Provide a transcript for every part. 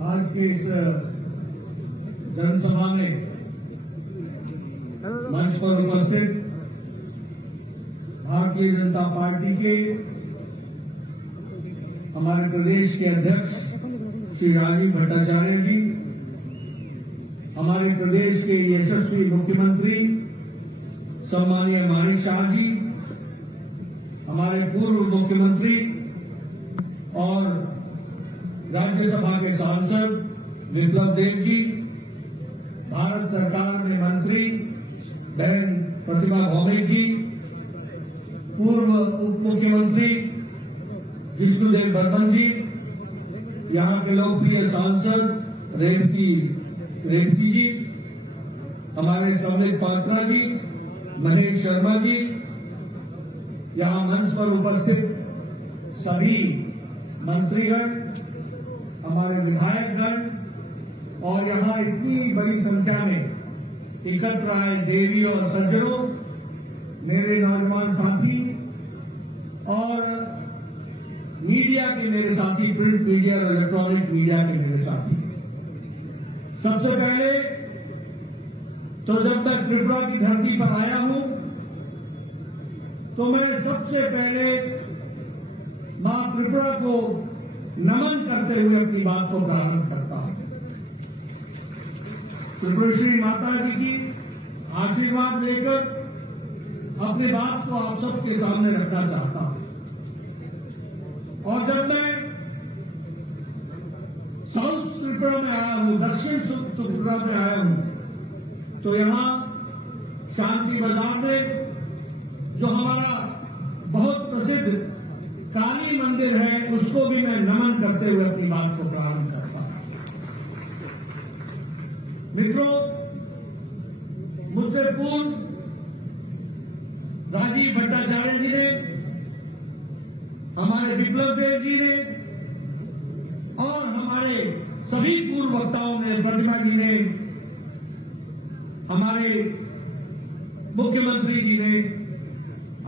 आज के इस जनसभा में मंच पर उपस्थित भारतीय जनता पार्टी के हमारे प्रदेश के अध्यक्ष श्री राजीव भट्टाचार्य जी, हमारे प्रदेश के यशस्वी मुख्यमंत्री सम्मानीय मानिक शाह जी, हमारे पूर्व मुख्यमंत्री और राज्यसभा के सांसद विप्लव देव जी, भारत सरकार में मंत्री बहन प्रतिमा भौमिक जी, पूर्व उप मुख्यमंत्री विष्णुदेव बर्मन जी, यहाँ के लोकप्रिय सांसद रेवती जी, हमारे सम्मिलित पात्रा जी, महेश शर्मा जी, यहाँ मंच पर उपस्थित सभी मंत्रीगण, हमारे विधायकगण और यहाँ इतनी बड़ी संख्या में एकत्र आए देवी और सज्जनों, मेरे नौजवान साथी और मीडिया के मेरे साथी, प्रिंट मीडिया और इलेक्ट्रॉनिक मीडिया के मेरे साथी। सबसे पहले तो जब मैं त्रिपुरा की धरती पर आया हूं तो मैं सबसे पहले मां त्रिपुरा को नमन करते हुए अपनी बात को प्रारंभ करता हूं। त्रिपुरेश्वरी माता जी की आशीर्वाद लेकर अपनी बात को आप सबके सामने रखना चाहता हूं। और जब मैं साउथ त्रिपुरा में आया हूं, दक्षिण त्रिपुरा में आया हूं, तो यहां शांति बाजार में जो हमारा बहुत प्रसिद्ध काली मंदिर है, उसको भी मैं नमन करते हुए अपनी बात को प्रारंभ करता हूं। मित्रों, मुझसे पूर्व राजीव भट्टाचार्य जी ने, हमारे विप्लव देव जी ने और हमारे सभी पूर्व वक्ताओं ने, प्रतिमा जी ने, हमारे मुख्यमंत्री जी ने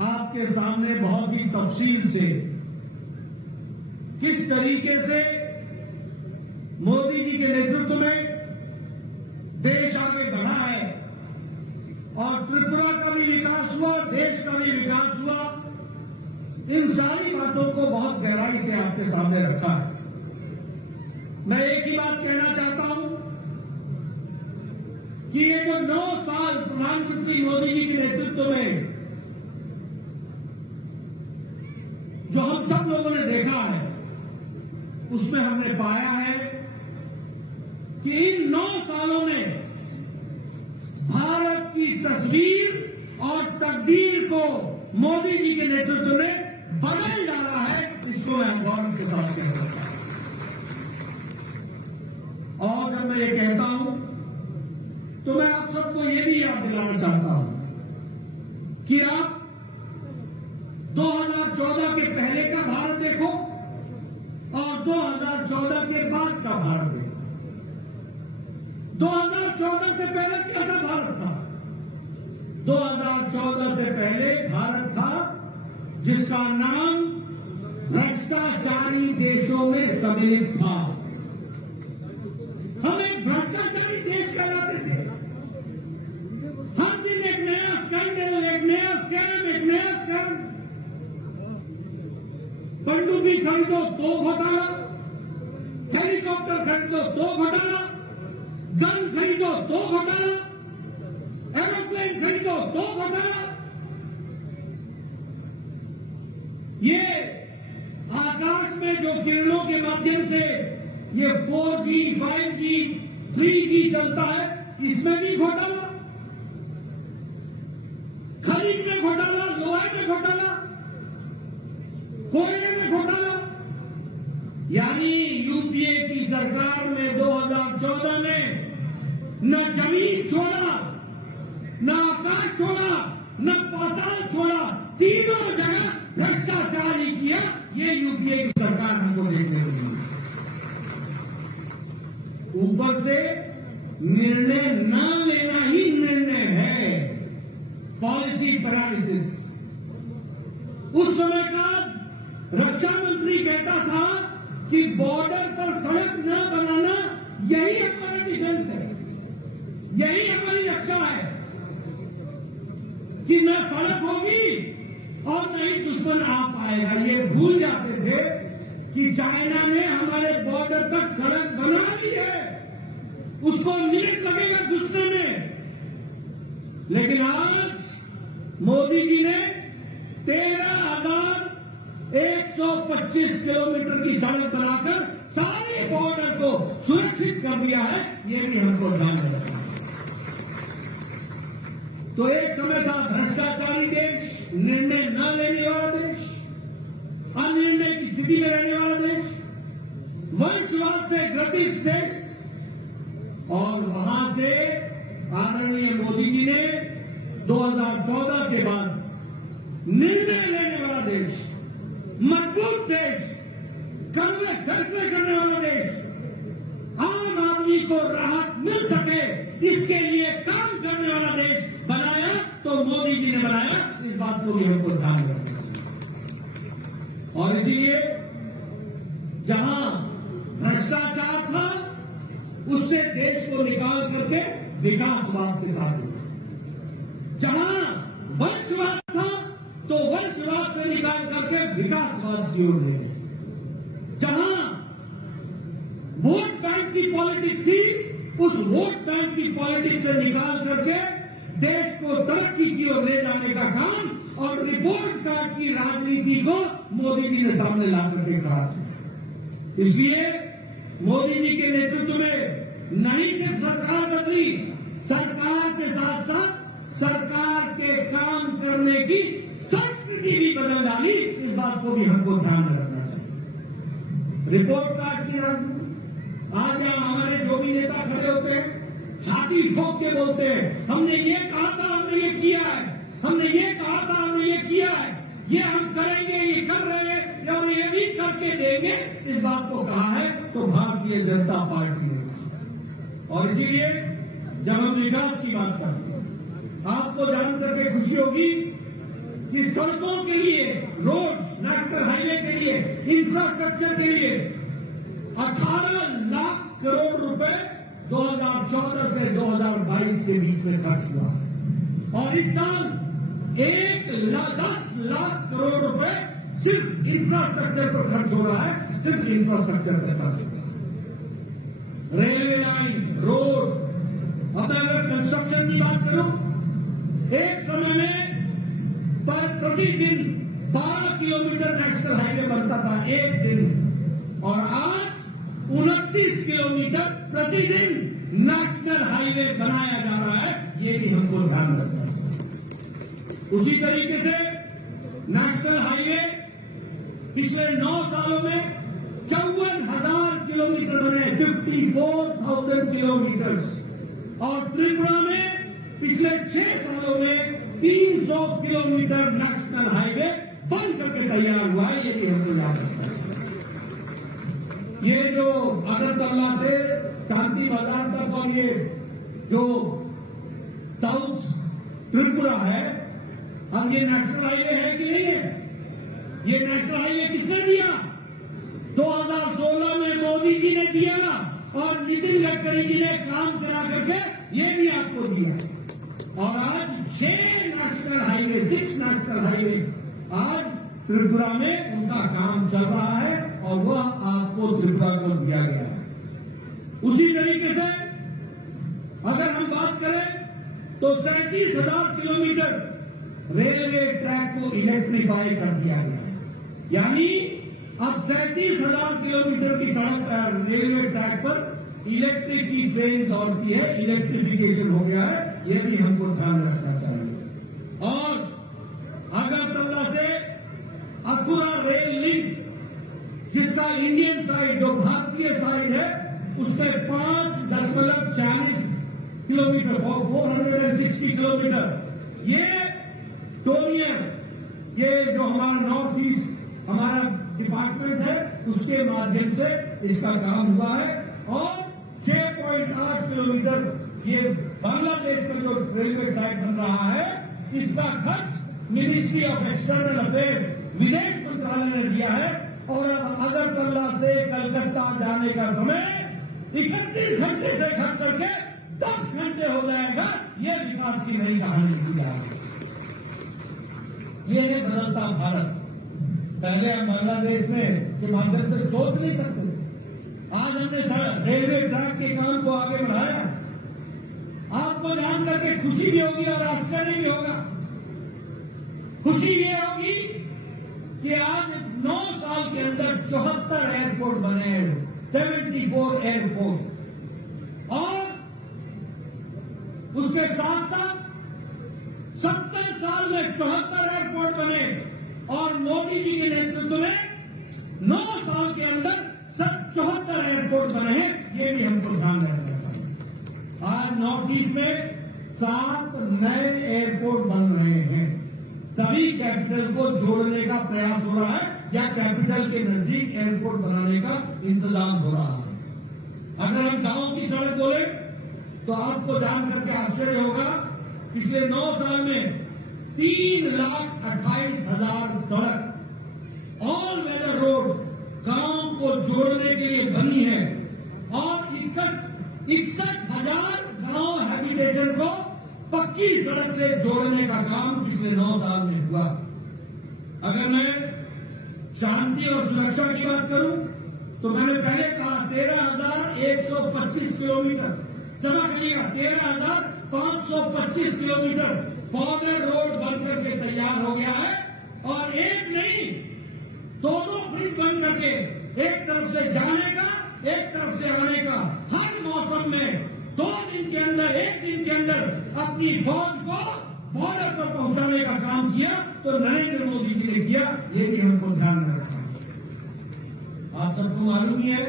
आपके सामने बहुत ही तफसील से किस तरीके से मोदी जी के नेतृत्व में देश आगे बढ़ा है और त्रिपुरा का भी विकास हुआ, देश का भी विकास हुआ, इन सारी बातों को बहुत गहराई से आपके सामने रखा है। मैं एक ही बात कहना चाहता हूं कि ये जो 9 साल प्रधानमंत्री मोदी जी के नेतृत्व में जो हम सब लोगों ने देखा है, उसमें हमने पाया है कि इन 9 सालों में भारत की तस्वीर और तकदीर को मोदी जी के नेतृत्व ने बदल डाला है। इसको मैं गौरव के साथ कह सकता हूं। और जब मैं ये कहता हूं तो मैं आप सबको ये भी याद दिलाना चाहता हूं कि आप 2014 के पहले का भारत देखो और 2014 के बाद का भारत देखो। 2014 से पहले कैसा भारत था? 2014 से पहले भारत था जिसका नाम भ्रष्टाचारी देशों में सम्मिलित था। हम एक भ्रष्टाचारी देश कहलाते थे। हर दिन एक नया स्कैंडल, एक नया स्कैम, एक नया स्कैम। पनडुब्बी खरीदो तो घोटाला, हेलीकॉप्टर खरीदो तो घोटाला, गन खरीदो तो घोटाला, एरोप्लेन खरीदो तो घोटाला। ये आकाश में जो किरणों के माध्यम से ये 4G, 5G, 3G चलता है, इसमें भी घोटाला। खनिज में घोटाला, लोहे में घोटाला, कोयले में घोटाला। यानी यूपीए की सरकार ने 2014 में न जमीन छोड़ा, न आकाश छोड़ा, न पाताल छोड़ा, तीनों जगह भ्रष्टाचार ही किया। ये यूपीए की सरकार हमको देखने को मिली। ऊपर से निर्णय न लेना ही निर्णय है, पॉलिसी पैरालिसिस। उस समय का रक्षा मंत्री कहता था कि बॉर्डर पर सड़क न बनाना यही हमारा डिफेंस है, यही हमारी रक्षा है कि न सड़क होगी और न ही दुश्मन आ पाएगा। ये भूल जाते थे कि चाइना ने हमारे बॉर्डर तक सड़क बना ली है, उसको मिनट लगेगा घुसने में। लेकिन आज मोदी जी ने 13,125 किलोमीटर की सड़क बनाकर सारे बॉर्डर को सुरक्षित कर दिया है। ये भी हमको ध्यान रखना है। तो एक समय था भ्रष्टाचारी देश, निर्णय न लेने वाला देश, अनिर्णय की स्थिति में रहने वाला देश, वंशवाद से ग्रसित देश, और वहां से आदरणीय मोदी जी ने 2014 के बाद निर्णय लेने वाला देश, मजबूत देश, कड़वे फैसले करने वाला देश, आम आदमी को राहत मिल सके इसके लिए काम करने वाला देश बनाया। तो मोदी जी ने बनाया, इस बात को भी हमको ध्यान रखना चाहिए। और इसीलिए जहां भ्रष्टाचार था उससे देश को निकाल करके विकासवाद के साथ, जहां वंशवाद था तो वंशवाद से निकाल करके विकासवाद की ओर ले गए, जहां वोट बैंक की पॉलिटिक्स थी उस वोट बैंक की पॉलिटिक्स से निकाल करके देश को तरक्की की ओर ले जाने का काम और रिपोर्ट कार्ड की राजनीति को मोदी जी ने सामने ला करके खड़ा किया। इसलिए मोदी जी के नेतृत्व में नहीं सिर्फ सरकार बदली, सरकार के साथ साथ सरकार के काम करने की संस्कृति भी बदल डाली। इस बात को भी हमको ध्यान रखना चाहिए। रिपोर्ट कार्ड की राजनीति, आज यहाँ हमारे जो भी नेता खड़े होते हैं छाती ठोक के बोलते हैं हमने ये कहा था, हमने ये किया है, हमने ये कहा था, हमने ये किया है, ये हम करेंगे, ये कर रहे हैं और ये भी करके देंगे। इस बात को कहा है तो भारतीय जनता पार्टी ने। और इसीलिए जब हम विकास की बात करते हैं, आपको जान करके खुशी होगी कि सड़कों के लिए, रोड्स, नेशनल हाईवे के लिए, इंफ्रास्ट्रक्चर के लिए 18 लाख करोड़ रुपए 2014 से 2022 के बीच में खर्च हुआ है। और इस साल 10 लाख करोड़ रुपए सिर्फ इंफ्रास्ट्रक्चर पर खर्च हो रहा है, सिर्फ इंफ्रास्ट्रक्चर पर खर्च हो रहा है। रेलवे लाइन, रोड, अब मैं अगर कंस्ट्रक्शन की बात करूं, एक समय में प्रतिदिन 12 किलोमीटर नेशनल हाईवे बनता था एक दिन, और आज 29 किलोमीटर प्रतिदिन नेशनल हाईवे बनाया जा रहा है। ये भी हमको ध्यान रखना है। उसी तरीके से नेशनल हाईवे पिछले 9 सालों में 54,000 किलोमीटर बने, 54,000 किलोमीटर, और त्रिपुरा में पिछले 6 सालों में 300 किलोमीटर नेशनल हाईवे बन करके तैयार हुआ है। ये भी हमको याद रखना है। ये जो अगरतला से शांति बाजार तक और ये जो साउथ त्रिपुरा है, अब ये नेशनल हाईवे है कि नहीं है? ये नेशनल हाईवे किसने दिया? 2016 में मोदी जी ने दिया और नितिन गडकरी जी ने काम करा करके ये भी आपको दिया। और आज 6 नेशनल हाईवे आज त्रिपुरा में उनका काम चल रहा है और वह आपको त्रिपुरा को दिया गया है। उसी तरीके से अगर हम बात करें तो 37,000 किलोमीटर रेलवे ट्रैक को इलेक्ट्रीफाई कर दिया गया है। यानी अब 37,000 किलोमीटर की सड़क रेलवे ट्रैक पर इलेक्ट्रिक की ट्रेन दौड़ती है, इलेक्ट्रिफिकेशन हो गया है। यह भी हमको ध्यान रखना चाहिए। और अगरतला से अथुरा रेल लिंक, जिसका इंडियन साइड, जो भारतीय साइड है, उसमें 5.40 किलोमीटर, 460 किलोमीटर, ये टोनियर, ये जो हमारा नॉर्थ ईस्ट हमारा डिपार्टमेंट है उसके माध्यम से इसका काम हुआ है। और 6.8 किलोमीटर ये बांग्लादेश में जो रेलवे ट्रैक बन रहा है, इसका खर्च मिनिस्ट्री ऑफ एक्सटर्नल अफेयर्स, विदेश मंत्रालय ने दिया है। और अब अगरतला से कलकत्ता जाने का समय 31 घंटे से घट करके 10 घंटे हो जाएगा। ये विकास की नई कहानी की जाएगी। ये है बदलता भारत। पहले हम बांग्लादेश में के माध्यम से सोच नहीं सकते। आज हमने रेलवे ट्रैक के काम को आगे बढ़ाया। आपको जान करके खुशी भी होगी और आश्चर्य भी होगा। खुशी ये होगी कि आज 9 साल के अंदर 74 एयरपोर्ट बने हैं, 74 एयरपोर्ट, और उसके साथ साथ 70 साल में 74 एयरपोर्ट बने, और मोदी जी के नेतृत्व में 9 साल के अंदर 74 एयरपोर्ट बने हैं। ये भी हमको ध्यान रखना चाहिए। आज नॉर्थ ईस्ट में 7 नए एयरपोर्ट बन रहे हैं। सभी कैपिटल को जोड़ने का प्रयास हो रहा है या कैपिटल के नजदीक एयरपोर्ट बनाने का इंतजाम हो रहा है। अगर हम गांव की सड़क बोले तो आपको जान करके आश्चर्य होगा, पिछले 9 साल में 3,28,000 सड़क ऑल वेदर रोड गांव को जोड़ने के लिए बनी है, और 61,000 गांव हैबिटेशन को पक्की सड़क से जोड़ने का काम पिछले 9 साल में हुआ। अगर मैं शांति और सुरक्षा की बात करूं तो मैंने पहले कहा 13,125 किलोमीटर, क्षमा करिएगा 13,525 किलोमीटर बॉर्डर रोड बनकर के तैयार हो गया है। और एक नहीं, दोनों ब्रिज बन करके एक तरफ से जाने का, एक तरफ से आने का, हर मौसम में 2 दिन के अंदर, 1 दिन के अंदर अपनी फौज को बॉर्डर पर पहुंचाने का काम किया। तो नरेंद्र मोदी जी ने किया। ये भी हमको ध्यान में रखना है। आप सबको मालूम ही है,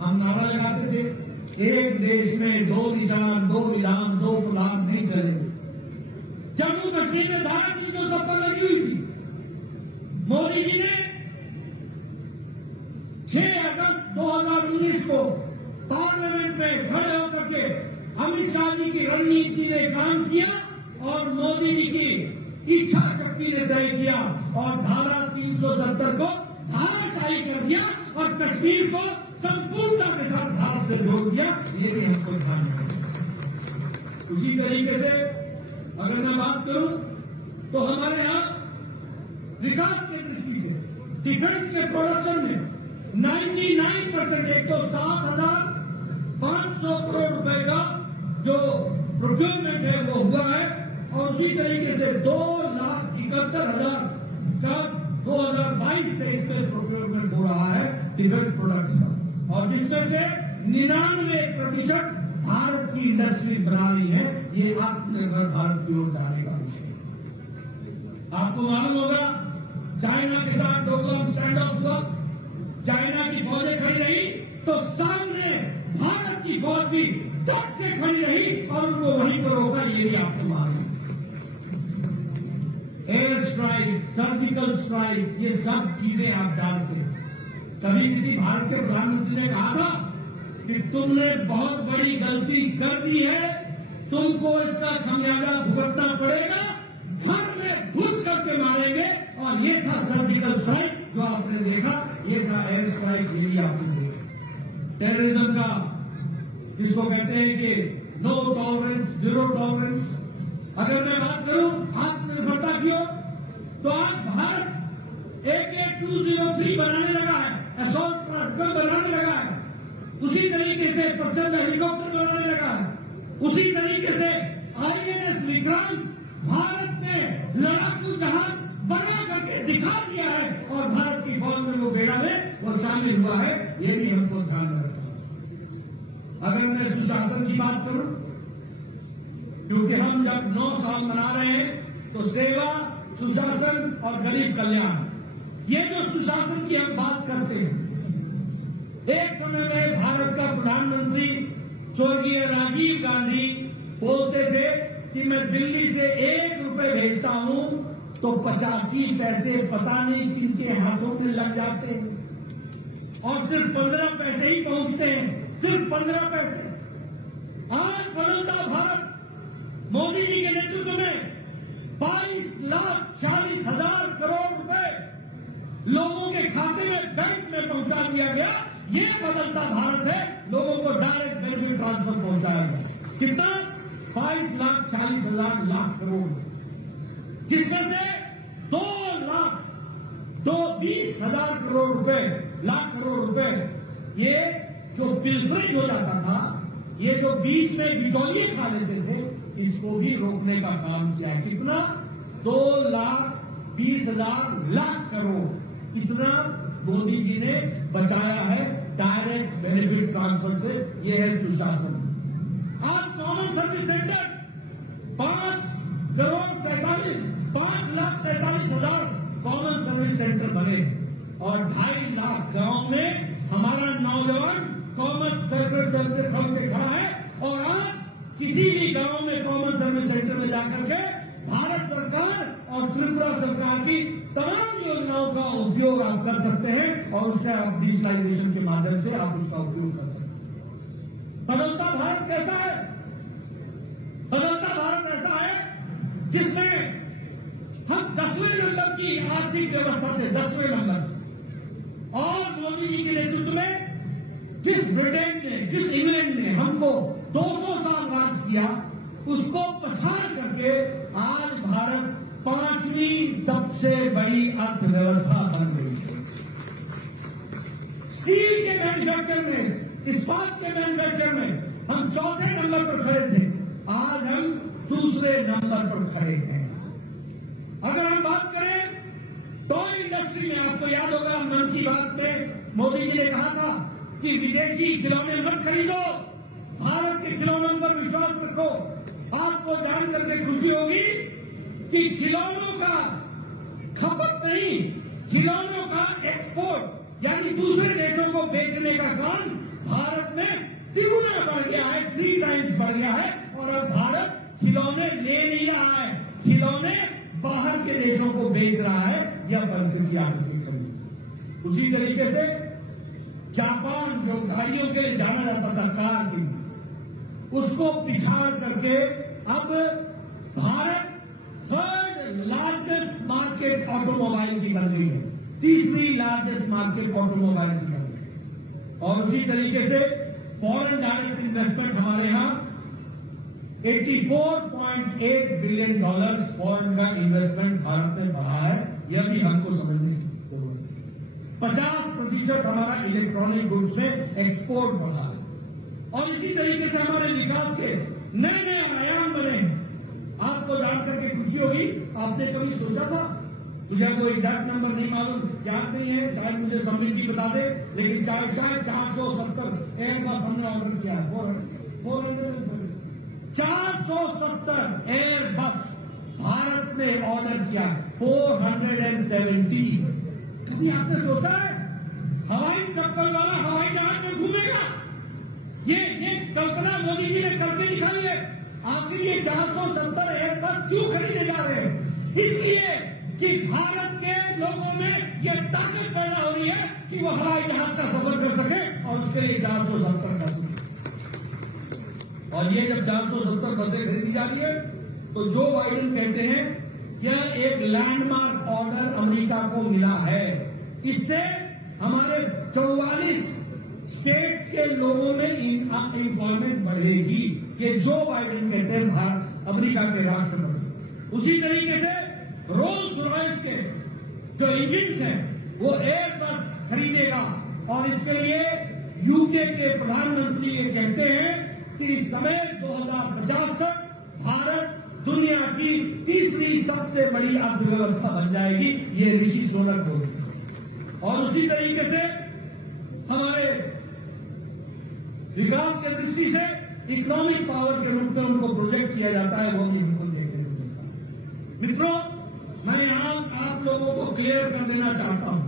हम नारा लगाते थे, एक देश में 2 निशान, 2 विधान, 2 प्रधान नहीं चलेंगे। जम्मू कश्मीर में धारा 370 लगी हुई थी। मोदी जी ने 6 अगस्त 2019 को पार्लियामेंट में खड़े होकर के अमित शाह जी की रणनीति ने काम किया और मोदी जी की इच्छा शक्ति ने तय किया, और धारा 370 को धाराशाही कर दिया और कश्मीर को संपूर्णता के साथ भारत से जोड़ दिया। ये भी हमको ध्यान रखना। उसी तरीके से अगर मैं बात करूं तो हमारे यहां विकास की दृष्टि से डिफेंस के प्रोडक्शन में 99%, एक तो 7,500 करोड़ रुपए का जो प्रोक्योरमेंट है वो हुआ है, और उसी तरीके से 2,71,000 का 2022-23 में प्रोक्योरमेंट हो रहा है डिफेंस प्रोडक्ट्स का, और जिसमें से 99% भारत की इंडस्ट्री बनानी है। ये आत्मनिर्भर भारत की ओर जाने का विषय है। आपको मालूम होगा, चाइना के साथ डोकलाम स्टैंड ऑफ हुआ, चाइना की फौजें खड़ी रही तो सामने भारत की फौज भी डट के खड़ी रही और उनको वहीं पर रोका। ये भी आपको मालूम है। एयर स्ट्राइक, सर्जिकल स्ट्राइक, ये सब चीजें आप जानते हैं। कभी किसी भारतीय प्रधानमंत्री ने कहा था कि तुमने बहुत बड़ी गलती कर दी है, तुमको इसका खमियाजा भुगतना पड़ेगा, घर में घुस करके मारेंगे। और ये था सर्जिकल स्ट्राइक जो आपने देखा, ये था एयर स्ट्राइक, ये भी आपने देखा। टेररिज्म का जिसको कहते हैं कि नो टॉलरेंस, 0 टॉलरेंस। अगर मैं बात करूं आत्मनिर्भरता की ओर, तो आज भारत AK-203 बनाने लगा है, असॉल्ट राइफल बनाने लगा है, उसी तरीके से प्रचंड हेलीकॉप्टर बनाने लगा है, उसी तरीके से INS विक्रांत भारत ने लड़ाकू जहाज बना करके दिखा दिया है, और भारत की फौज में वो बेड़ा में वो शामिल हुआ है। ये भी हमको ध्यान में रखना। अगर मैं सुशासन की बात करूं, क्योंकि हम जब 9 साल मना रहे हैं तो सेवा, सुशासन और गरीब कल्याण, ये जो सुशासन की हम बात करते हैं, एक समय में भारत का प्रधानमंत्री स्वर्गीय राजीव गांधी बोलते थे कि मैं दिल्ली से 1 रुपए भेजता हूं तो 85 पैसे पता नहीं किनके हाथों में लग जाते हैं, और सिर्फ 15 पैसे ही पहुंचते हैं, सिर्फ 15 पैसे। आज बदलता भारत मोदी जी के नेतृत्व में 22,40,000 करोड़ रुपए लोगों के खाते में, बैंक में पहुंचा दिया गया, ये बदलता भारत है, लोगों को डायरेक्ट बेनिफिट ट्रांसफर पहुंचाएगा। कितना? 5,40,000 लाख करोड़, जिसमें से 2,20,000 करोड़ रुपए, लाख करोड़ रुपए ये जो पिलफरेज हो जाता था, ये जो बीच में बिचौलिए खा लेते थे, इसको भी रोकने का काम किया है। कितना? 2,20,000 लाख करोड़, इतना मोदी जी ने बताया है डायरेक्ट बेनिफिट ट्रांसफर से। ये है सुशासन। आज common service centre 5,47,000 common service centre बने और 2.5 लाख गांव में हमारा नौजवान कॉमन सर्विस सेंटर खोल के खड़ा है। और आज किसी भी गांव में कॉमन सर्विस सेंटर में जाकर के भारत सरकार और त्रिपुरा सरकार की तमाम योजनाओं का उपयोग आप कर सकते हैं और उससे आप डिजिटलाइजेशन के माध्यम से आप उसका उपयोग कर सकते हैं। बदलता भारत कैसा है? बदलता भारत ऐसा है जिसमें हम 10वें नंबर की आर्थिक व्यवस्था थे, 10वें नंबर। और मोदी जी के नेतृत्व में जिस ब्रिटेन ने, जिस इंग्लैंड ने हमको 200 साल राज किया, उसको पछाड़ करके आज भारत 5वीं सबसे बड़ी अर्थव्यवस्था बन गई है। स्टील के मैन्युफैक्चर में, इस्पात के मैन्युफैक्चर में हम 4थे नंबर पर खड़े थे, आज हम 2रे नंबर पर खड़े हैं। अगर हम बात करें टॉय इंडस्ट्री में, आपको याद होगा मन की बात में मोदी जी ने कहा था कि विदेशी खिलौने मत खरीदो, भारत के खिलौनों पर विश्वास रखो। आपको जान करके खुशी होगी कि खिलौनों का खपत नहीं, खिलौनों का एक्सपोर्ट यानी दूसरे देशों को बेचने का काम भारत में तिगुना बढ़ गया है, 3 टाइम्स बढ़ गया है। और अब भारत खिलौने ले नहीं रहा है, खिलौने बाहर के देशों को बेच रहा है। यह परिस्थिति आर्थिक कमी। उसी तरीके से जापान जो गाड़ियों के लिए जाना जाता था, कार की, उसको पिछाड़ करके अब Bharat 3rd largest market automobile की बन गई है, 3री लार्जेस्ट मार्केट ऑटोमोबाइल की बन गई। और उसी तरीके से फॉरेन डायरेक्ट इन्वेस्टमेंट हमारे यहां $84.8 बिलियन फॉरेन का इन्वेस्टमेंट भारत में बढ़ा है। यह भी हमको समझने की जरूरत है। 50% हमारा इलेक्ट्रॉनिक गुड्स में एक्सपोर्ट बढ़ा है। और इसी तरीके से हमारे विकास के नए नए आयाम बने हैं। आपको जान करके खुशी होगी, आपने कभी सोचा था? मुझे कोई एग्जैक्ट नंबर नहीं मालूम, याद नहीं है, शायद मुझे समृद्धि बता दे, लेकिन शायद 470 एयरबस हमने ऑर्डर किया है। 470 एयरबस भारत ने ऑर्डर किया, 470। कभी आपने सोचा है हवाई चप्पल वाला हवाई जहाज में घूमेगा? ये कल्पना मोदी जी ने करके दिखाई है। आखिर ये 470 एयरबस क्यों खरीदे जा रहे हैं? इसलिए कि भारत के लोगों में ये ताकत पैदा हो रही है कि वो हवाई जहाज का सफर कर सके और उसके लिए 470 कर सके। और ये जब 470 बसें खरीदी जा रही है तो जो बाइडेन कहते हैं यह एक लैंडमार्क ऑर्डर अमेरिका को मिला है। इससे हमारे 44 स्टेट्स के लोगों में एम्प्लॉयमेंट बढ़ेगी। ये जो बाइडेन कहते हैं भारत अमेरिका के राष्ट्रपति। उसी तरीके से रोल्स रॉयस के जो इंजिन हैं वो एयरबस खरीदेगा और इसके लिए यूके के प्रधानमंत्री ये कहते हैं कि समय 2050 तक भारत दुनिया की 3री सबसे बड़ी अर्थव्यवस्था बन जाएगी। ये ऋषि सुनक होगी। और उसी तरीके से हमारे विकास के दृष्टि से इकोनॉमिक पावर के रूप में उनको प्रोजेक्ट किया जाता है, वो भी हमको देखने को मिलता है। मित्रों, मैं यहां आप लोगों को क्लियर कर देना चाहता हूं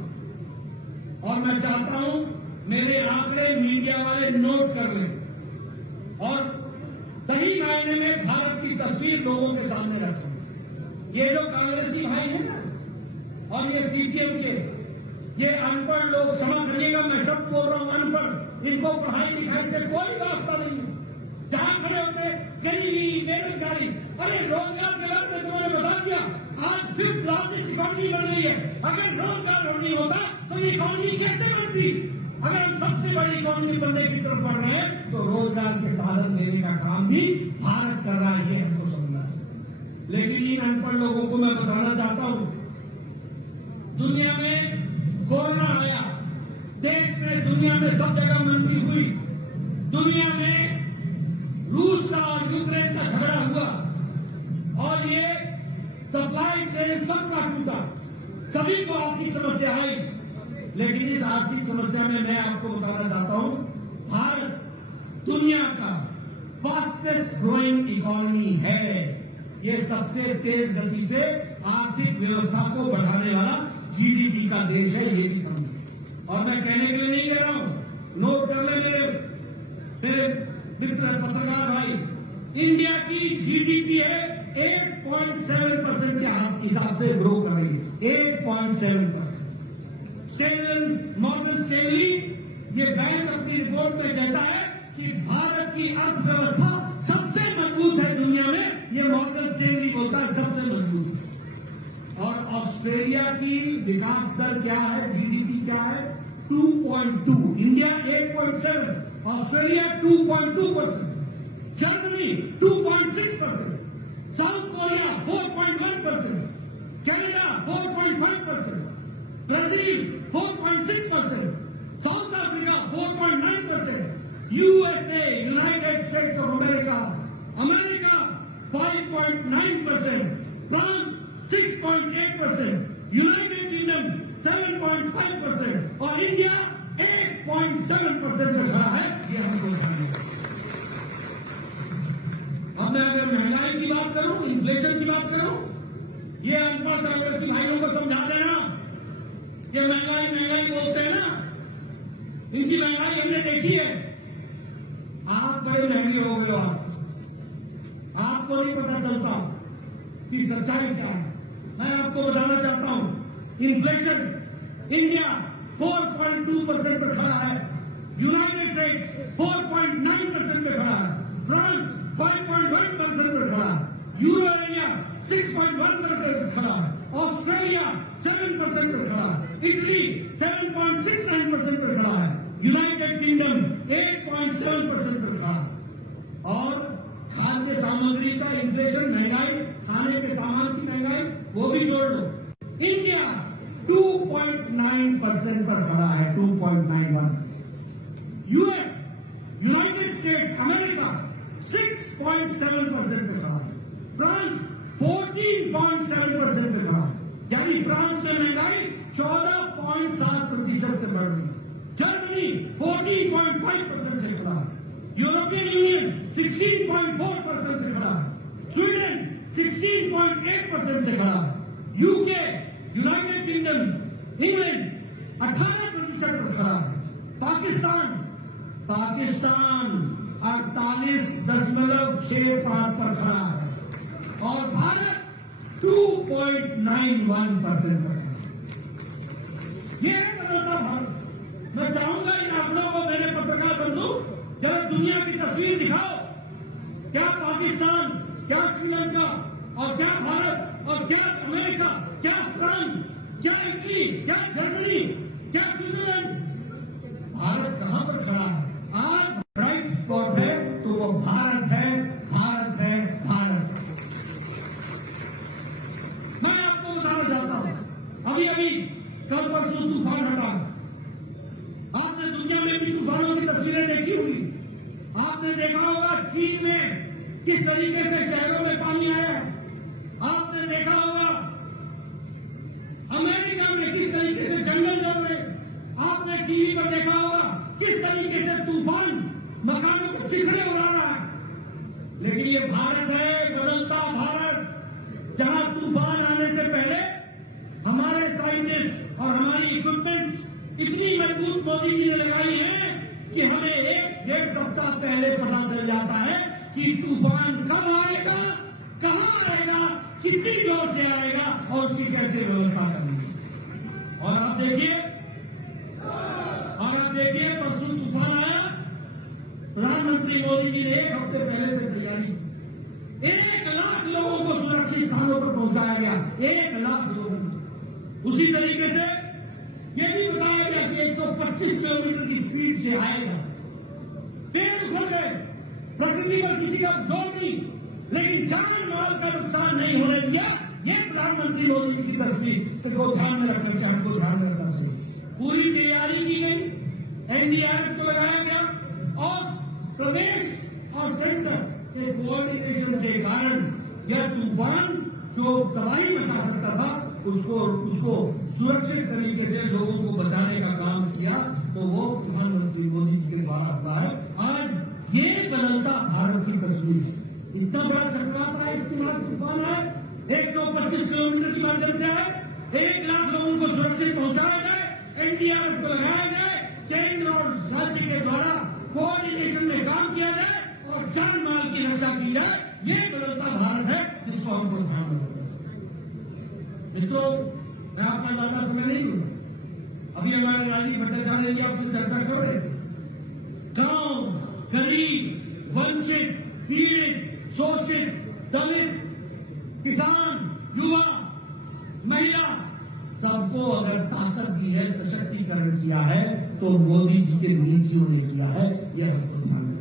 और मैं चाहता हूं मेरे आंकड़े मीडिया वाले नोट कर लें और सही मायने में भारत की तस्वीर लोगों के सामने रखें। ये जो कांग्रेसी भाई है ना और ये सीपीएम के ये अनपढ़ लोग, क्षमा करिएगा मैं सब बोल रहा हूं अनपढ़, इनको पढ़ाई लिखाई से कोई रास्ता नहीं है। जहां खड़े होते गरीबी, बेरोजगारी, अरे रोजगार के बारे में तुमने बता दिया। आज 5th लार्जेस्ट इकोनॉमी बन रही है। अगर रोजगार नहीं होता तो इकोनॉमी कैसे बनती? अगर हम सबसे बड़ी इकोनॉमी बनने की तरफ बढ़ रहे हैं तो रोजगार के साधन देने का काम भी भारत कर रहा है, ये हमको समझना चाहिए। लेकिन इन अनपढ़ लोगों को मैं बताना चाहता हूं, दुनिया में कोरोना आया, देश में दुनिया में सब जगह मंदी हुई, दुनिया में रूस का और यूक्रेन का झगड़ा हुआ और ये सप्लाई चेन सबका टूटा, सभी को आर्थिक समस्या आई। लेकिन इस आर्थिक समस्या में मैं आपको बताना चाहता हूं, भारत दुनिया का फास्टेस्ट ग्रोइंग इकोनॉमी है। ये सबसे तेज गति से आर्थिक व्यवस्था को बढ़ाने वाला जीडीपी का देश है, ये भी समझिए। और मैं कहने के लिए नहीं कह रहा हूं, नोट कर ले मेरे मित्र पत्रकार भाई, इंडिया की जीडीपी है 8.7% के हिसाब से ग्रो कर रही है, 8.7%। मॉर्गन स्टैनली ये बैंक अपनी रिपोर्ट में कहता है कि भारत की अर्थव्यवस्था सबसे मजबूत है दुनिया में, ये मॉर्गन स्टैनली बोलता है सबसे मजबूत है। और ऑस्ट्रेलिया की विकास दर क्या है, जीडीपी क्या है, 2.2, India 8.7, Australia 2.2%, Germany 2.6%, south Korea 4.1%, Canada 4.5%, Brazil 4.6%, south Africa 4.9%, USA United states of America 5.9%, France 6.8%, United kingdom 7.5% और इंडिया 8.7% में खड़ा है, ये हमको ध्यान रखना। अब मैं अगर महंगाई की बात करूं, इन्फ्लेशन की बात करूं, ये अनपढ़ कांग्रेसी भाइयों को समझा देना, ये महंगाई बोलते हैं ना, इनकी महंगाई हमने देखी है। आप बड़े महंगे हो गए हो, आपको नहीं पता चलता कि सच्चाई क्या है। मैं आपको बताना चाहता हूं, इन्फ्लेशन इंडिया 4.2% पर खड़ा है, यूनाइटेड स्टेट्स 4.9% पे खड़ा है, फ्रांस 5.1% पर खड़ा है, यूरो एरिया 6.1% पर खड़ा है, ऑस्ट्रेलिया 7% पर खड़ा है, इटली 7.69% पर खड़ा है, यूनाइटेड किंगडम 8.7% पर खड़ा है। और खाद्य सामग्री का इन्फ्लेशन, महंगाई, खाने के सामान की महंगाई, वो भी जोड़ लो, इंडिया 2.9% पर खड़ा है, 2.91%। यूएस यूनाइटेड स्टेट्स अमेरिका 6.7% पे खड़ा है, फ्रांस 14.7% पे खड़ा है, यानी फ्रांस में महंगाई 14.7% से बढ़ रही है, जर्मनी 14.5% से खड़ा है, यूरोपियन यूनियन 16.4% से खड़ा है, स्वीडन 16.8% से खड़ा है, यूके यूनाइटेड किंगडम इंग्लैंड 18% पर खड़ा है, पाकिस्तान 48.65 पर खड़ा है और भारत 2.91% पर खड़ा है। ये है बदलता भारत। मैं चाहूंगा इन आंकड़ों को मेरे पत्रकार बंधु जरा दुनिया की तस्वीर दिखाओ, क्या पाकिस्तान, क्या श्रीलंका और क्या भारत और क्या अमेरिका, क्या फ्रांस, क्या इटली, क्या जर्मनी, क्या स्विट्जरलैंड, भारत कहां पर खड़ा है? आज ब्राइट स्पॉट है तो वो भारत है, भारत है, भारत है। मैं आपको बताना चाहता हूं, अभी कल परसों तूफान हटा, आपने दुनिया में भी तूफानों की तस्वीरें देखी होंगी। आपने देखा होगा चीन में किस तरीके से शहरों में पानी आया है, आपने देखा होगा अमेरिका में किस तरीके से जंगल जल रहे, आपने टीवी पर देखा होगा किस तरीके से तूफान मकानों को चिखड़े उड़ा रहा है। लेकिन ये भारत है, बदलता भारत, जहां तूफान आने से पहले हमारे साइंटिस्ट और हमारी इक्विपमेंट्स इतनी मजबूत मोदी जी ने लगाई है कि हमें 1-1.5 सप्ताह पहले पता चल जाता है कि तूफान कब आएगा, कहां आएगा, कितनी जोर से आएगा और उसकी कैसे व्यवस्था करनी है। और आप देखिए परसों तूफान आया, प्रधानमंत्री मोदी जी ने 1 हफ्ते पहले से तैयारी की, 1 लाख लोगों को सुरक्षित स्थानों पर पहुंचाया गया, 1 लाख लोगों को। उसी तरीके से ये भी बताया गया कि 125 किलोमीटर की स्पीड से आएगा। पेड़ उखड़ गए, प्रकृति पर किसी का जोर नहीं, लेकिन जान माल का नुकसान नहीं होने दिया। ये प्रधानमंत्री मोदी जी की तस्वीर को ध्यान में रखना चाहिए, हमको ध्यान में रखना चाहिए। पूरी तैयारी की गई, एनडीआरएफ को लगाया गया और प्रदेश और सेंटर के कोऑर्डिनेशन के कारण यह तूफान जो तबाही मचा सकता था उसको सुरक्षित तरीके से लोगों को बचाने का काम किया, तो वो प्रधानमंत्री मोदी जी के द्वारा हुआ है। आज ये बदलता भारत की तस्वीर है। इतना बड़ा चक्रवात है, इतना तूफान है, 125 किलोमीटर की माध्यम से है, 1 लाख लोगों को सुरक्षित पहुंचाया जाए, एनडीआरएफ को लगाया जाए, केंद्र और राज्य के द्वारा कोऑर्डिनेशन में काम किया जाए और जान माल की रक्षा की जाए। ये बदलता भारत है जिसको हमको ध्यान में रखना चाहिए। मित्रों, मैं आपका ज्यादा समय नहीं लूंगा। अभी हमारे राजीव भट्टाचार्य जी आपसे चर्चा कर रहे थे। गांव, गरीब, वंचित, पीड़ित, शोषित, दलित, किसान, युवा, महिला, सबको अगर ताकत दी है, सशक्तिकरण किया है, तो मोदी जी के नीतियों ने किया है। यह हमको ध्यान में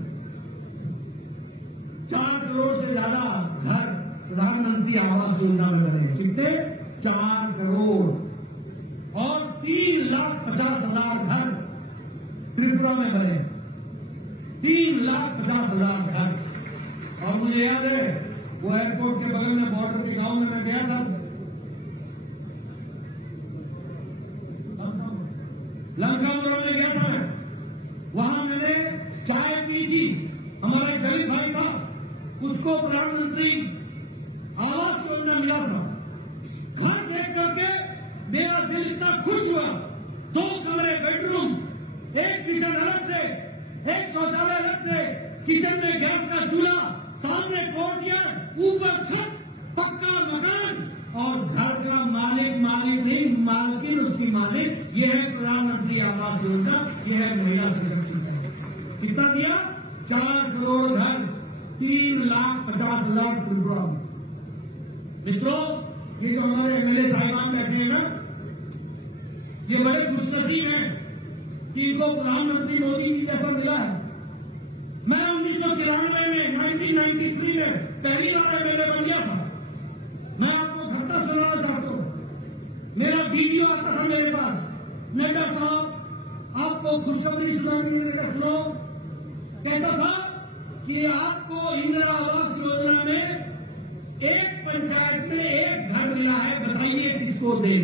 4 करोड़ से ज्यादा घर प्रधानमंत्री आवास योजना में बने। कितने? 4 करोड़। और 3,50,000 घर त्रिपुरा में बने, 3,50,000 घर। और मुझे याद है वो एयरपोर्ट के बगल में बॉर्डर के गांव में मैं गया था, लंकापुरम में गया था मैं। वहां मैंने चाय पी थी। हमारा एक दलित भाई था, उसको प्रधानमंत्री आवास योजना मिला था। घर देख करके मेरा दिल इतना खुश हुआ। 2 कमरे, बेडरूम, 1 किचन अलग से, 1 शौचालय अलग से, किचन में गैस का चूल्हा, सामने कोर्टयार्ड, ऊपर छत, पक्का मकान और घर का मालिक नहीं, मालकिन उसकी मालिक। यह है प्रधानमंत्री आवास योजना, यह है महिला सशक्तिकरण। कितना दिया? 4 करोड़ घर, 3,50,000 त्रिपुरा में। मित्रों, ये जो हमारे एमएलए साहिबान बैठे हैं ना, ये बड़े खुशनसीब हैं कि इनको प्रधानमंत्री मोदी जी जैसा मिला है। मैं 1993 में 1993 में पहली बार एमएलए बन गया था। मैं आपको घटना सुनाना चाहता हूं। मेरा वीडियो आता था मेरे पास, मैं कहा साहब आपको खुशखबरी सुनानी है, सुनो। कहता था कि आपको इंदिरा आवास योजना में एक पंचायत में 1 घर मिला है, बताइए किसको दे।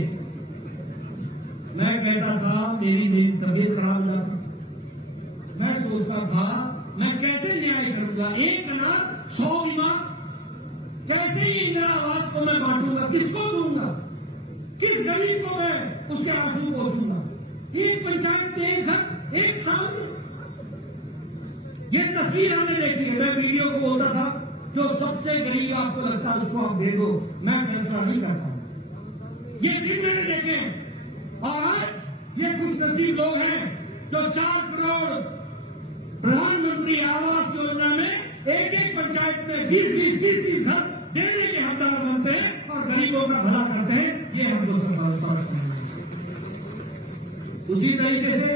मैं कहता था मेरी तबीयत खराब हो जाती थी। मैं सोचता था मैं कैसे न्याय करूंगा, 1 अनाथ 100 बीमार, कैसे ही इंदिरा आवास को मैं बांटूंगा, किसको दूंगा, किस गरीब को मैं उसके आंसू पहुंचूंगा। 1 पंचायत में 1 घर 1 साल में। ये तस्वीर हमने देखी है। मैं वीडियो को बोलता था जो सबसे गरीब आपको लगता है उसको आप दे दो, मैं फैसला नहीं करता हूं। ये दिन मैंने देखे हैं। और आज ये कुछ नसीब लोग हैं जो 4 करोड़ प्रधानमंत्री आवास योजना में 1 पंचायत में 20 घर देने के हकदार बनते हैं और गरीबों का भला करते हैं। ये हम लोग समझते हैं। उसी तरीके से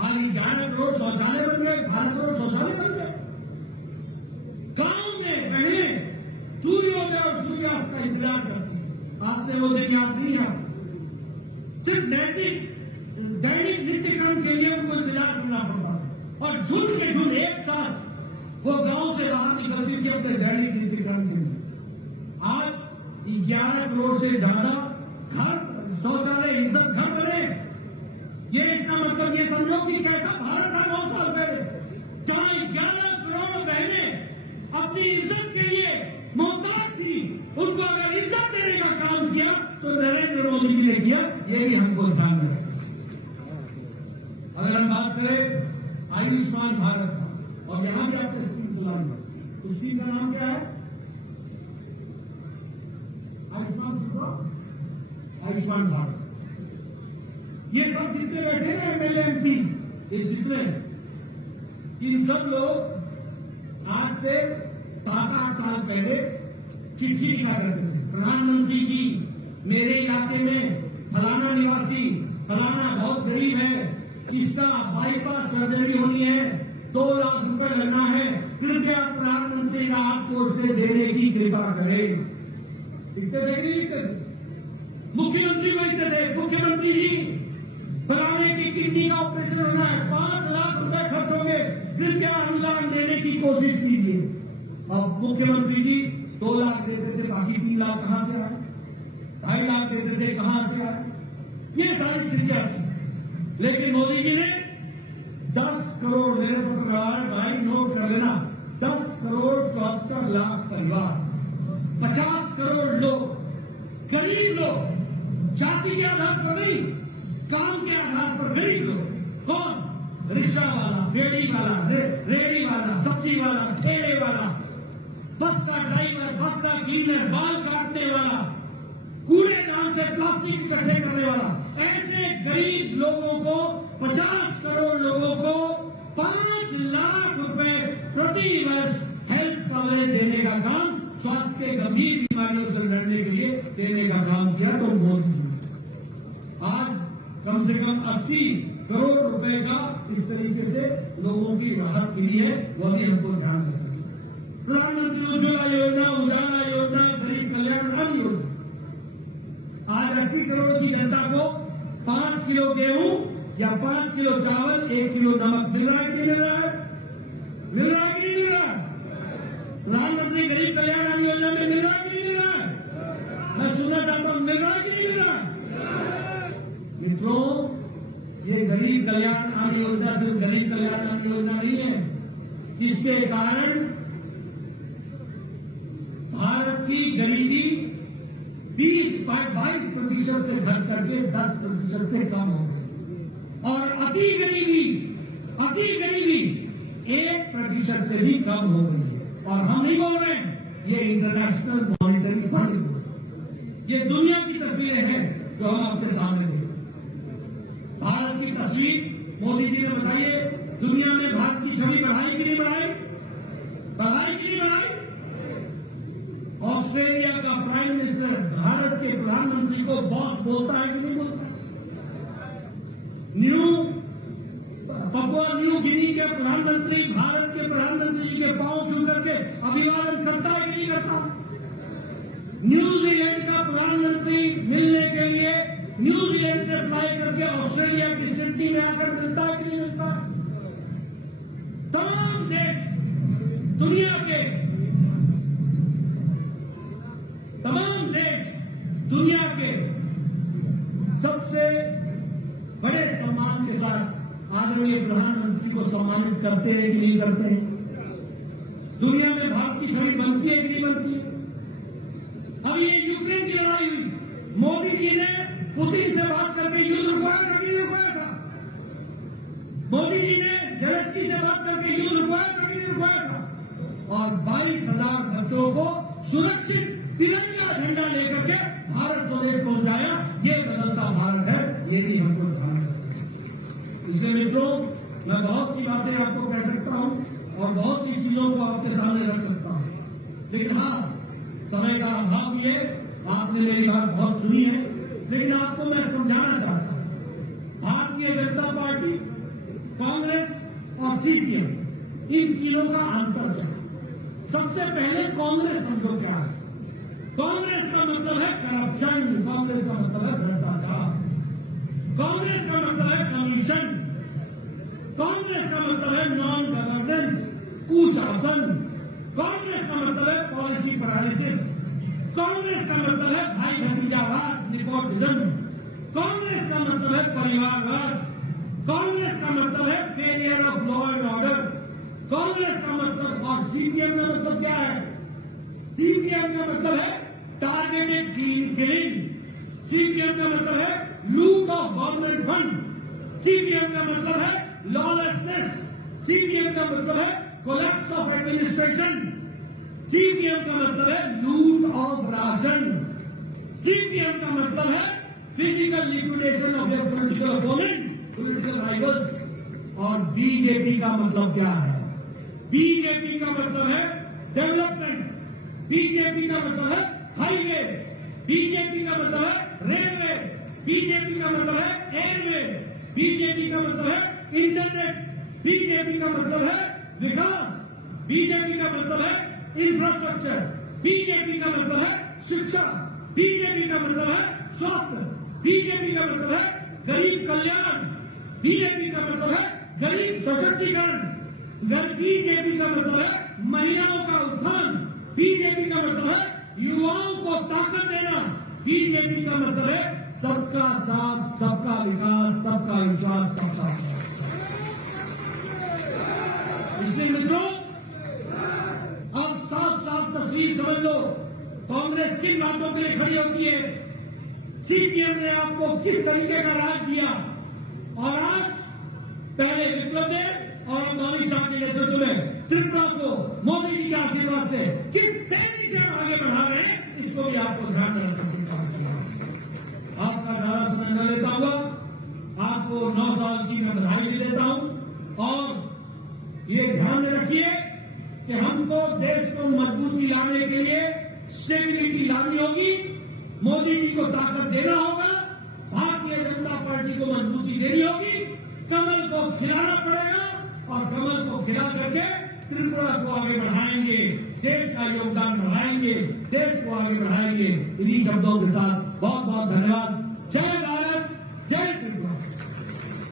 आज 11 करोड़ शौचालय बन गए, 12 करोड़ शौचालय बन गए। गांव में बहनें सूर्योदय और सूर्यास्त का इंतजार करती है। आपने वो दिन याद नहीं है? सिर्फ दैनिक नित्यक्रम के लिए उनको इंतजार करना पड़ता था और झुंड के झुंड एक साथ वो गांव से बाहर निकलती थी अपने दैनिक नित्यक्रम के लिए। आज 11 करोड़ से ज्यादा घर शौचालय इज्जत घर बने। ये इसका मतलब ये समझो कि कैसा भारत था 9 साल पहले, जहां 11 करोड़ बहनें अपनी इज्जत के लिए मोहताज थी। उनको अगर इज्जत देने का काम किया तो नरेंद्र मोदी जी ने किया। ये भी हमको ध्यान में रखना। अगर हम बात करें आयुष्मान भारत का, और यहां भी आपने स्कीम चलाई है, तो स्कीम का नाम क्या है? आयुष्मान भारत। ये सब जितने बैठे ना एमएलए एमपी, ये जितने, इन सब लोग आज से 7-8 साल पहले चिट्ठी लिखा करते थे, प्रधानमंत्री जी मेरे इलाके में फलाना निवासी फलाना बहुत गरीब है, इसका बाईपास सर्जरी होनी है, 2 लाख रुपए लगना है, कृपया प्रधानमंत्री राहत कोष से देने की कृपा करें। लिखते थे, मुख्यमंत्री को लिखते थे, मुख्यमंत्री जी फलाने की किडनी का ऑपरेशन होना है, 5 लाख रुपए खर्च होंगे, कृपया अनुदान देने की कोशिश कीजिए। अब मुख्यमंत्री जी 2 लाख देते थे, बाकी 3 लाख कहां से आए? 2.5 लाख देते थे, कहां से आए? ये सारी स्थितियां थी। लेकिन मोदी जी ने 10 करोड़, मेरे पत्रकार भाई नोट कर लेना, 10 करोड़ 74 लाख परिवार, 50 करोड़ लोग, गरीब लोग, जाति के आधार पर नहीं, काम के आधार पर गरीब लोग। कौन? रिक्शा वाला, रेडी वाला, रेडी वाला, सब्जी वाला, ठेले वाला, बस का ड्राइवर, बस का क्लीनर, बाल काटने वाला, कूड़ेदान से प्लास्टिक इकट्ठे करने वाला, ऐसे गरीब लोगों को, 50 करोड़ लोगों को 5 लाख रुपए प्रति वर्ष हेल्थ कवरेज देने का काम, स्वास्थ्य के गंभीर बीमारियों से लड़ने के लिए देने का काम किया। तो मोदी जी आज कम से कम 80 करोड़ रुपए का इस तरीके से लोगों की राहत के लिए वो भी हमको ध्यान रखना चाहिए। प्रधानमंत्री उज्ज्वला योजना, उजाला योजना, गरीब कल्याण अन्न योजना, आज 80 करोड़ की जनता को 5 किलो गेहूं या 5 किलो चावल, 1 किलो नमक मिल रहा है कि नहीं मिल रहा है? मिल रहा है कि नहीं मिल रहा है? प्रधानमंत्री गरीब कल्याण अन्न योजना में मिल रहा है कि नहीं मिल रहा है? मैं सुनना चाहता हूं, मिल रहा है कि नहीं मिल रहा है? मित्रों, ये गरीब कल्याण अन्न योजना सिर्फ गरीब कल्याण अन्न योजना नहीं है, जिसके कारण भारत की गरीबी 22% से घट करके 10% से कम हो गई और अति गरीबी 1% से भी कम हो गई है। और हम नहीं बोल रहे हैं, ये इंटरनेशनल मॉनिटरी फंड बोल रहे हैं। ये दुनिया की तस्वीरें हैं जो हम आपके सामने देख रहे हैं। भारत की तस्वीर मोदी जी ने बताइए, दुनिया में भारत की छवि बढ़ाई कि नहीं बढ़ाई? बढ़ाई कि नहीं बढ़ाई? ऑस्ट्रेलिया का प्राइम मिनिस्टर भारत के प्रधानमंत्री को बॉस बोलता है कि नहीं बोलता? papua न्यू गिनी के प्रधानमंत्री भारत के प्रधानमंत्री जी के पांव छू करके अभिवादन करता है कि नहीं करता? न्यूजीलैंड का प्रधानमंत्री मिलने के लिए न्यूजीलैंड से फ्लाई करके ऑस्ट्रेलिया की सिडनी में आकर मिलता है कि नहीं मिलता? तमाम देश, दुनिया के तमाम देश, दुनिया के सबसे बड़े सम्मान के साथ आदरणीय प्रधानमंत्री को सम्मानित करते हैं कि नहीं करते हैं? दुनिया में भारत की छवि बनती है कि नहीं बनती है? अब ये यूक्रेन की लड़ाई हुई, मोदी जी ने पुतिन से बात करके युद्ध रुकवाया था कि नहीं रुकवाया था? मोदी जी ने जेलेंस्की से बात करके युद्ध रुकवाया था कि नहीं रुकवाया था? और 22,000 बच्चों को सुरक्षित तिरंगा झंडा लेकर के भारत स्वदेश पहुंचाया। ये बदलता भारत है, ये भी हमको ध्यान रखना है। इसलिए मित्रों, मैं बहुत सी बातें आपको कह सकता हूं और बहुत सी चीजों को आपके सामने रख सकता हूं, लेकिन हाँ, समय का अभाव भी है। आपने मेरी बात बहुत सुनी है, लेकिन आपको मैं समझाना चाहता हूं, भारतीय जनता पार्टी, कांग्रेस और सीपीएम, इन तीनों का अंतर क्या है? सबसे पहले कांग्रेस समझो क्या है। कांग्रेस का मतलब है करप्शन, कांग्रेस का मतलब है भ्रष्टाचार, कांग्रेस का मतलब है कमीशन, कांग्रेस का मतलब है नॉन गवर्नेंस, कुशासन, कांग्रेस का मतलब है पॉलिसी पैरालिसिस, कांग्रेस का मतलब है भाई भतीजावाद, नेपोटिज्म, कांग्रेस का मतलब है परिवारवाद, कांग्रेस का मतलब है failure of law and order, Congress का मतलब, और सीपीएम का मतलब क्या है? सीपीएम का मतलब है टारगेटेड किलिंग, सीपीएम का मतलब है लूट ऑफ गवर्नमेंट फंड, सीपीएम का मतलब है लॉलेसनेस, सीपीएम का मतलब है कोलैप्स ऑफ एडमिनिस्ट्रेशन, सीपीएम का मतलब है लूट ऑफ राशन, सीपीएम का मतलब है physical liquidation of your political opponent, political rivals. और बीजेपी का मतलब क्या है? बीजेपी का मतलब है डेवलपमेंट, बीजेपी का मतलब है हाईवे, बीजेपी का मतलब है रेलवे, बीजेपी का मतलब है एयरवे, बीजेपी का मतलब है इंटरनेट, बीजेपी का मतलब है विकास, बीजेपी का मतलब है इंफ्रास्ट्रक्चर, बीजेपी का मतलब है शिक्षा, बीजेपी का मतलब है स्वास्थ्य, बीजेपी का मतलब है गरीब कल्याण, बीजेपी का मतलब है गरीब सशक्तिकरण, बीजेपी का मतलब है महिलाओं का उत्थान, बीजेपी का मतलब है युवाओं को ताकत देना, बीजेपी का मतलब है सबका साथ, सबका विकास, सबका विश्वास, सबका इसलिए मित्रों आप साफ साफ तस्वीर समझ लो कांग्रेस किन बातों के लिए खड़ी होती है। सीपीएम ने आपको किस तरीके का राज दिया और आज पहले विप्लव देव और अंबानी साहब के नेतृत्व में त्रिपुरा को मोदी जी के आशीर्वाद से किस तेजी से आगे बढ़ा रहे हैं, इसको भी आपको ध्यान में रखना पड़ेगा। आपका ज्यादा समय न लेता हुआ आपको 9 साल की मैं बधाई भी देता हूं और ये ध्यान में रखिए कि हमको देश को मजबूती लाने के लिए स्टेबिलिटी लानी होगी, मोदी जी को ताकत देना होगा, भारतीय जनता पार्टी को मजबूती देनी होगी, कमल को खिलाना पड़ेगा और कमल को खिला करके त्रिपुरा को आगे बढ़ाएंगे, देश का योगदान बढ़ाएंगे, देश को आगे बढ़ाएंगे। इन्हीं शब्दों के साथ बहुत बहुत धन्यवाद। जय भारत, जय त्रिपुरा।